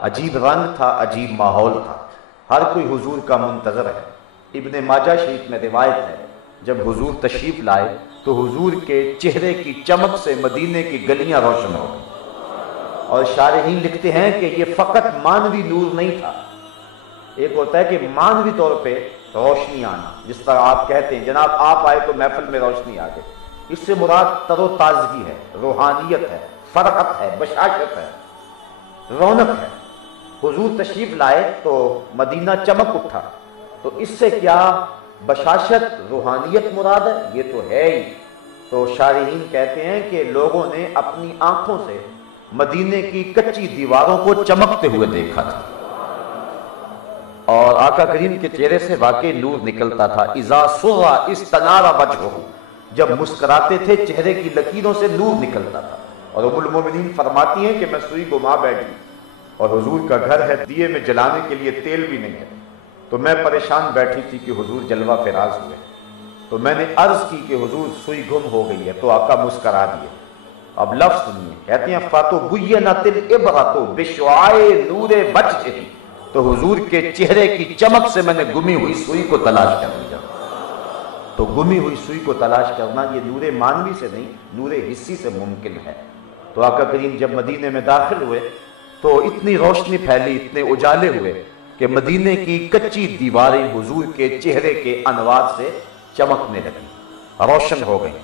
عجیب رنگ تھا، عجیب ماحول تھا، ہر کوئی حضور کا منتظر ہے۔ ابن ماجہ شریف میں روایت ہے جب حضور تشریف لائے تو حضور کے چہرے کی چمک سے مدینے کی گلیاں روشن ہو گئیں، اور شارحین لکھتے ہیں کہ یہ فقط مانوی نور نہیں تھا، ایک ہوتا ہے کہ مانوی طور پہ روشنی آنا، جس طرح آپ کہتے ہیں جناب آپ آئے تو محفل میں روشنی آ گئی، اس سے مراد تر و تازگی ہے، روحانیت ہے، فرحت ہے، بشاشت ہے، رونق ہے۔ حضور تشریف لائے تو مدینہ چمک اٹھا، تو اس سے کیا بشاشت روحانیت مراد ہے؟ یہ تو ہے ہی۔ تو شارحین کہتے ہیں کہ لوگوں نے اپنی آنکھوں سے مدینے کی کچی دیواروں کو چمکتے ہوئے دیکھا تھا، اور آقا کریم کے چہرے سے واقعی نور نکلتا تھا۔ اذا سر استنار وجہہ، جب مسکراتے تھے چہرے کی لکیروں سے نور نکلتا تھا۔ اور ام المومنین فرماتی ہیں کہ میں سوئی گما بیٹھی اور حضور کا گھر ہے، دیے میں جلانے کے لیے تیل بھی نہیں ہے، تو میں پریشان بیٹھی تھی کہ حضور جلوہ فراز ہوئے، تو میں نے عرض کی کہ حضور سوئی گم ہو گئی ہے، تو آقا مسکرا دیے۔ اب لفظ سنیے، کہتے ہیں فَتُبُيَّنَتِ الْإِبْرَةُ بِشُعَاعِ نُورِ وَجْهِهِ، تو حضور کے چہرے کی چمک سے میں نے گمی ہوئی سوئی کو تلاش کر لیا۔ تو گمی ہوئی سوئی کو تلاش کرنا یہ نور مانوی سے نہیں، نور حسی سے ممکن ہے۔ تو آقا کریم جب مدینے میں داخل ہوئے تو اتنی روشنی پھیلی، اتنے اجالے ہوئے کہ مدینے کی کچی دیواریں حضور کے چہرے کے انوار سے چمکنے لگیں، روشن ہو گئیں۔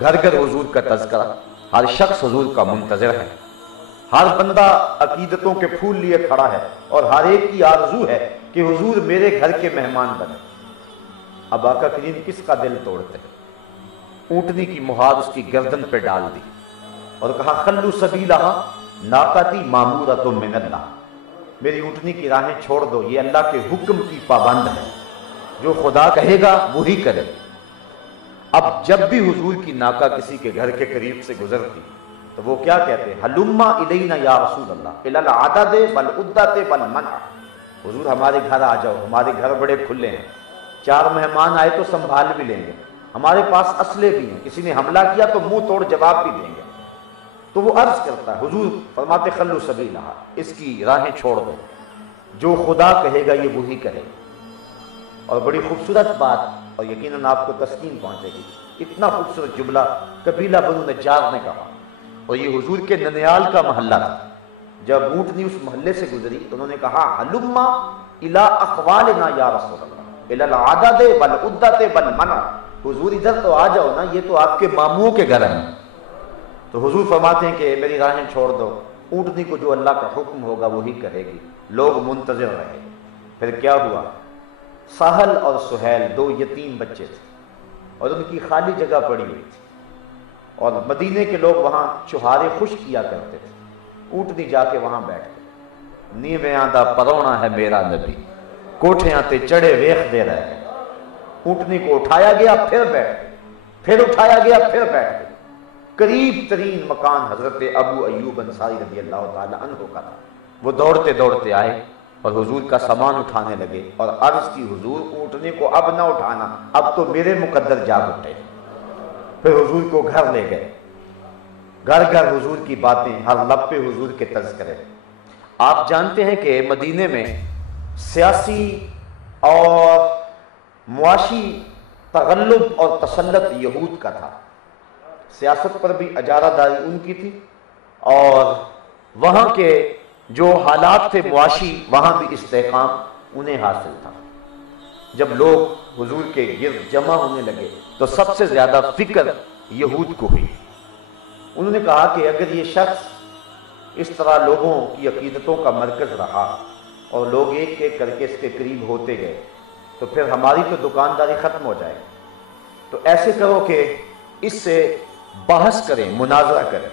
گھر گھر حضور کا تذکرہ، ہر شخص حضور کا منتظر ہے، ہر بندہ عقیدتوں کے پھول لیے کھڑا ہے، اور ہر ایک کی آرزو ہے کہ حضور میرے گھر کے مہمان بنے۔ اب آقا کریم کس کا دل توڑتے ہیں؟ اونٹنی کی مہار اس کی گردن پہ ڈال دی اور کہا خلو سبیلہا ناقتی مامورۃ من اللہ، میری اونٹنی کی راہیں چھوڑ دو، یہ اللہ کے حکم کی پابند ہے، جو خدا کہے گا وہی کرے۔ اب جب بھی حضور کی ناقہ کسی کے گھر کے قریب سے گزرتی تو وہ کیا کہتے ہیں؟ ہلما الینا یا رسول اللہ الی العدد والعدۃ والمنع، حضور ہمارے گھر آ جاؤ، ہمارے گھر بڑے کھلے ہیں، 4 مہمان آئے تو سنبھال بھی لیں گے، ہمارے پاس اسلحے بھی ہیں، کسی نے حملہ کیا تو منہ توڑ جواب بھی دیں گے۔ تو وہ عرض کرتا ہے، حضور فرماتے خلو سبیلہا، اس کی راہیں چھوڑ دو، جو خدا کہے گا یہ وہی کرے۔ اور بڑی خوبصورت بات، اور یقیناً آپ کو تسکین پہنچے گی، اتنا خوبصورت جملہ قبیلہ بنو نجار نے کہا، اور یہ حضور کے ننیال کا محلہ تھا۔ جب اونٹنی اس محلے سے گزری تو انہوں نے کہا ہلما الی اقوالنا یا رسول اللہ الی العدد والعدۃ والمنع، حضور ادھر تو آ جاؤ نا، یہ تو آپ کے ماموں کے گھر ہیں۔ تو حضور فرماتے ہیں کہ میری راہیں چھوڑ دو، اونٹنی کو جو اللہ کا حکم ہوگا وہی کرے گی۔ لوگ منتظر رہے۔ پھر کیا ہوا؟ سہل اور سہیل 2 یتیم بچے تھے، اور ان کی خالی جگہ پڑی ہوئی تھی، اور مدینے کے لوگ وہاں چوہارے خشک کیا کرتے تھے۔ اونٹنی جا کے وہاں بیٹھ گئی۔ نیویاں دا پرونا ہے میرا نبی، کوٹھیاں تے چڑھے ویخ دے رہے ہیں۔ اونٹنی کو اٹھایا گیا، پھر بیٹھ گئی، پھر اٹھایا گیا، پھر بیٹھ گئی۔ قریب ترین مکان حضرت ابو ایوب انصاری رضی اللہ تعالی عنہ کا تھا۔ وہ دوڑتے دوڑتے آئے اور حضور کا سامان اٹھانے لگے، اور عرض کی حضور اونٹنے کو اب نہ اٹھانا، اب تو میرے مقدر جاگ اٹھے۔ پھر حضور کو گھر لے گئے، گھر گھر حضور کی باتیں، ہر لب پہ حضور کے تذکرے۔ آپ جانتے ہیں کہ مدینے میں سیاسی اور معاشی تغلب اور تسلط یہود کا تھا، سیاست پر بھی اجارہ داری ان کی تھی، اور وہاں کے جو حالات تھے معاشی، وہاں بھی استحکام انہیں حاصل تھا۔ جب لوگ حضور کے گرد جمع ہونے لگے تو سب سے زیادہ فکر یہود کو ہوئی۔ انہوں نے کہا کہ اگر یہ شخص اس طرح لوگوں کی عقیدتوں کا مرکز رہا اور لوگ ایک ایک کر کے اس کے قریب ہوتے گئے تو پھر ہماری تو دکانداری ختم ہو جائے گی۔ تو ایسے کرو کہ اس سے بحث کریں، مناظرہ کریں،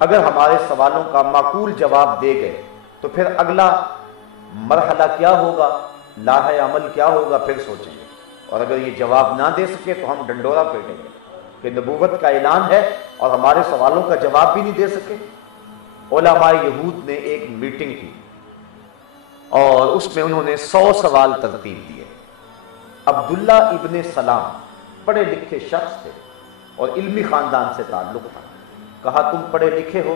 اگر ہمارے سوالوں کا معقول جواب دے گئے تو پھر اگلا مرحلہ کیا ہوگا، لاہ عمل کیا ہوگا، پھر سوچیں گے، اور اگر یہ جواب نہ دے سکے تو ہم ڈنڈورا پیٹیں گے کہ نبوت کا اعلان ہے اور ہمارے سوالوں کا جواب بھی نہیں دے سکے۔ علماء یہود نے ایک میٹنگ کی اور اس میں انہوں نے 100 سوال ترتیب دیے۔ عبداللہ ابن سلام پڑھے لکھے شخص تھے اور علمی خاندان سے تعلق تھا۔ کہا تم پڑھے لکھے ہو،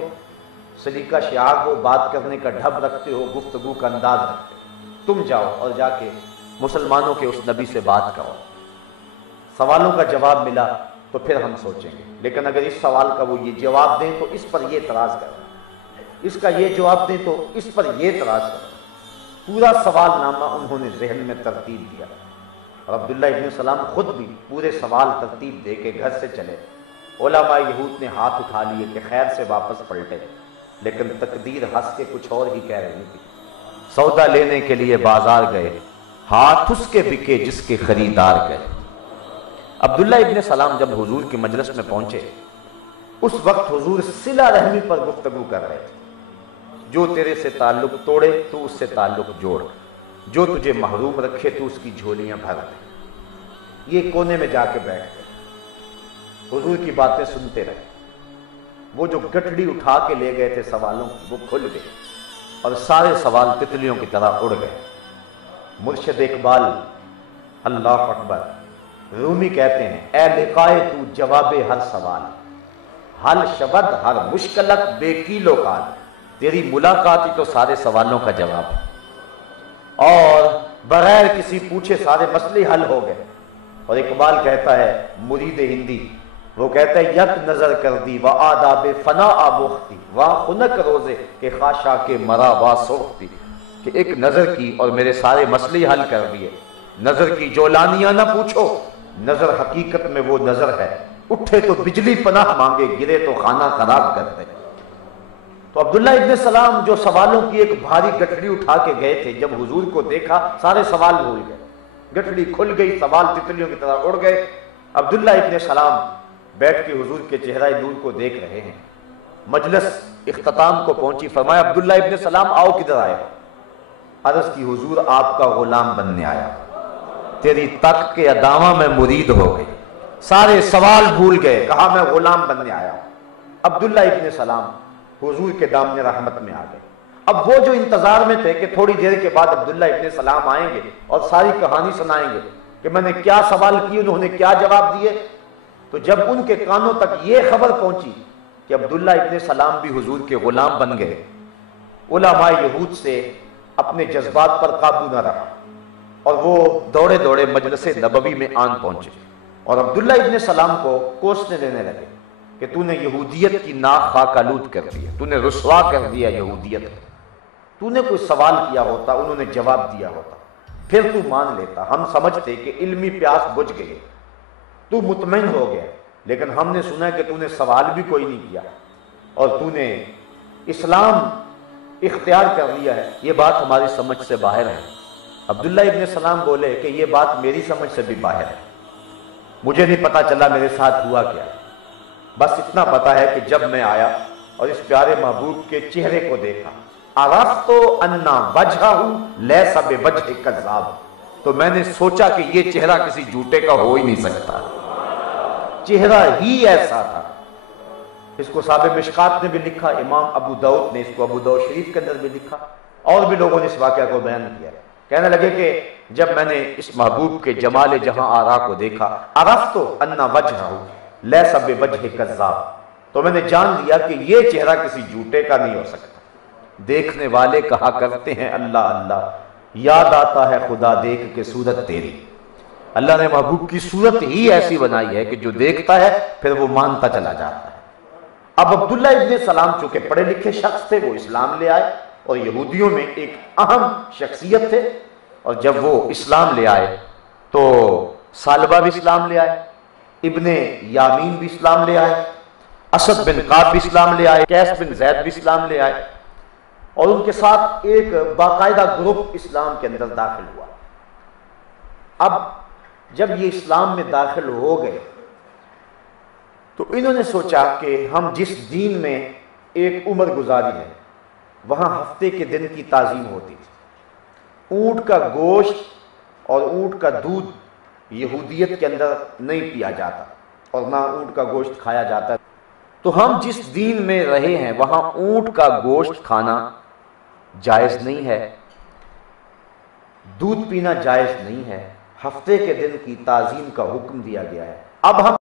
सलीका शिआर हो, बात करने का ढब रखते हो, गुफ्तगू का अंदाज रखते हो। तुम जाओ और जाके मुसलमानों के उस नबी से बात करो, सवालों का जवाब मिला तो फिर हम सोचेंगे। लेकिन अगर इस सवाल का वो ये जवाब दें तो इस पर ये एतराज़ करें, इसका ये जवाब दें तो इस पर ये एतराज़ करें। पूरा सवालनामा उन्होंने जहन में तरतीब दिया और अब्दुल्ला इब्न सलाम खुद भी पूरे सवाल तरतीब दे के घर से चले। उलमा यहूद ने हाथ उठा लिए कि खैर से वापस पलटे, लेकिन तकदीर हंस के कुछ और ही कह रही थी। सौदा लेने के लिए बाजार गए, हाथ उसके बिके जिसके खरीदार गए। अब्दुल्ला इब्न सलाम जब हुजूर की मजलिस में पहुंचे, उस वक्त हुजूर सिला रहमी पर गुफ्तगू कर रहे थे। जो तेरे से ताल्लुक तोड़े तू उससे ताल्लुक जोड़, जो तुझे महरूम रखे तू उसकी झोलियां भर दे। ये कोने में जाके बैठ गए, हुजूर की बातें सुनते रहे। वो जो गठड़ी उठा के ले गए थे सवालों की, वो खुल गई और सारे सवाल तितलियों की तरह उड़ गए। मुर्शिद इकबाल अल्लाह अकबर रूमी कहते हैं, ए लिकाए तू जवाबे हर सवाल, हल शबद हर मुश्किलत बेकीलो काल। तेरी मुलाकात ही तो सारे सवालों का जवाब है और बगैर किसी पूछे सारे मसले हल हो गए। और इकबाल कहता है, मुरीद हिंदी, वो कहता है, यक नजर कर दी व आदाबे फना आबोखती वाह खुनक रोजे के खाशा के मरा वाह सोखती, कि एक नजर की और मेरे सारे मसले हल कर दिए। नजर की जोलानियां ना पूछो, नजर हकीकत में वो नजर है, उठे तो बिजली पनाह मांगे, गिरे तो खाना खराब कर दे। तो अब्दुल्ला इब्न सलाम जो सवालों की एक भारी गठड़ी उठा के गए थे, जब हुजूर को देखा सारे सवाल भूल गए, गठड़ी खुल गई, सवाल तितलियों की तरह उड़ गए। अब्दुल्ला इब्न सलाम बैठ के हुजूर के चेहरा नूर को देख रहे हैं। मजलिस इख्तिताम को पहुंची, फरमाया, अब्दुल्ला इब्न सलाम आओ, किधर आए हो? अर्ज की, हुजूर आपका गुलाम बनने आया, तेरी तक के अदामा में मुरीद हो गई, सारे सवाल भूल गए, कहा मैं गुलाम बनने आया हूं। अब्दुल्ला इब्न सलाम हुजूर के दामने रहमत में आ गए। अब वो जो इंतजार में थे कि थोड़ी देर के बाद अब्दुल्ला इब्न सलाम आएंगे और सारी कहानी सुनाएंगे कि मैंने क्या सवाल किए, उन्होंने क्या जवाब दिए, तो जब उनके कानों तक ये खबर पहुंची कि अब्दुल्ला इब्न सलाम भी हुजूर के गुलाम बन गए, उलमा यहूद से अपने जज्बात पर काबू न रहा और वो दौड़े दौड़े मजलिस नबवी में आन पहुंचे और अब्दुल्ला इब्न सलाम को कोसने लेने लगे कि तूने यहूदियत की नाक खाकालूद कर दिया, तूने रुसवा कर दिया यहूदियत, तूने कोई सवाल किया होता, उन्होंने जवाब दिया होता, फिर तू मान लेता, हम समझते कि इल्मी प्यास बुझ गई, तू मुतमईन हो गया। लेकिन हमने सुना कि तूने सवाल भी कोई नहीं किया और तूने इस्लाम इख्तियार कर लिया है, ये बात हमारी समझ से बाहर है। अब्दुल्ला इब्न सलाम बोले कि ये बात मेरी समझ से भी बाहर है, मुझे नहीं पता चला मेरे साथ हुआ क्या, बस इतना पता है कि जब मैं आया और इस प्यारे महबूब के चेहरे को देखा, अरफ्तो अन्ना वजहहू लैसा बिवजहि कज़्ज़ाब, तो मैंने सोचा कि ये चेहरा किसी झूठे का हो ही नहीं सकता, चेहरा ही ऐसा था। इसको साहिब मिशकात ने भी लिखा, इमाम अबू दाऊद ने इसको अबू दाऊद शरीफ के अंदर भी लिखा, और भी लोगों ने इस वाक़या को बयान किया। कहने लगे कि जब मैंने इस महबूब के जमाल जहां आरा को देखा, अरफ्तो अन्ना वजहहू लैसा बिवजहि कज़्ज़ाब, तो मैंने जान लिया कि ये चेहरा किसी झूठे का नहीं हो सकता। देखने वाले कहा करते हैं अल्लाह अल्लाह, याद आता है खुदा देख के सूरत तेरी। अल्लाह ने महबूब की सूरत ही ऐसी बनाई है कि जो देखता है फिर वो मानता चला जाता है। अब अब्दुल्ला इब्न सलाम चूंकि पढ़े लिखे शख्स थे, वो इस्लाम ले आए और यहूदियों में एक अहम शख्सियत थे, और जब वो इस्लाम ले आए तो सालबा भी इस्लाम ले आए, इब्ने यामीन भी इस्लाम ले आए, असद बिन काब भी इस्लाम ले आए, कैस बिन जैद भी इस्लाम ले आए, और उनके साथ एक बाकायदा ग्रुप इस्लाम के अंदर दाखिल हुआ। अब जब ये इस्लाम में दाखिल हो गए तो इन्होंने सोचा कि हम जिस दीन में एक उम्र गुजारी है, वहाँ हफ्ते के दिन की ताज़ीम होती थी, ऊँट का गोश्त और ऊँट का दूध यहूदियत के अंदर नहीं पिया जाता और ना ऊँट का गोश्त खाया जाता, तो हम जिस दीन में रहे हैं वहाँ ऊँट का गोश्त खाना जायज़ नहीं है, दूध पीना जायज़ नहीं है, हफ्ते के दिन की ताज़ीम का हुक्म दिया गया है। अब हम